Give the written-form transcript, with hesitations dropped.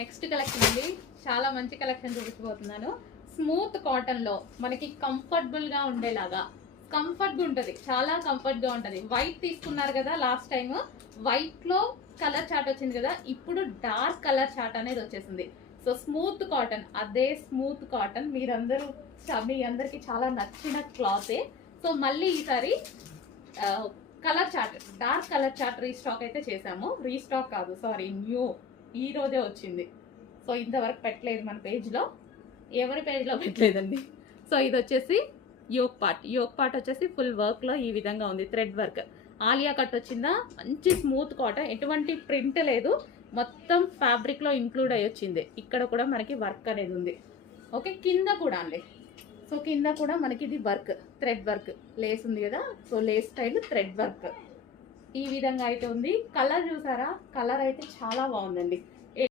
Next collection అండి, చాలా మంచి కలెక్షన్ చూపించబోతున్నాను. స్మూత్ కాటన్ లో మనకి కంఫర్టబుల్ గా ఉండేలాగా, కంఫర్ట్ గా ఉంటది, చాలా కంఫర్ట్ గా ఉంటది. వైట్ తీసుకున్నారు కదా లాస్ట్ టైం, వైట్ లో కలర్ చార్ట్ వచ్చింది కదా, ఇప్పుడు డార్క్ కలర్ చార్ట్ అనేది వచ్చేసింది. సో స్మూత్ కాటన్, అదే స్మూత్ కాటన్ మీ అందరికి చాలా నచ్చిన క్లాతే. సో మళ్ళీ ఈసారి colour chart, dark colour chart restock అయితే చేసాము. రీస్టాక్ కాదు, సారీ, న్యూ, ఈ రోజే వచ్చింది. సో ఇంతవరకు పెట్టలేదు మన పేజ్లో, ఎవరి పేజ్లో పెట్టలేదండి. సో ఇది వచ్చేసి యోక్ పార్ట్ వచ్చేసి ఫుల్ వర్క్లో ఈ విధంగా ఉంది. థ్రెడ్ వర్క్, ఆలియా కట్ వచ్చిందా, మంచి స్మూత్ కాటన్, ఎటువంటి ప్రింట్ లేదు, మొత్తం ఫ్యాబ్రిక్లో ఇంక్లూడ్ అయ్యి వచ్చింది. ఇక్కడ కూడా మనకి వర్క్ అనేది ఉంది. ఓకే, కింద కూడా అండి. సో కింద కూడా మనకి ఇది వర్క్, థ్రెడ్ వర్క్, లేస్ ఉంది కదా, so Lay's style thread work ఈ విధంగా అయితే ఉంది. కలర్ చూసారా, కలర్ అయితే చాలా బాగుందండి.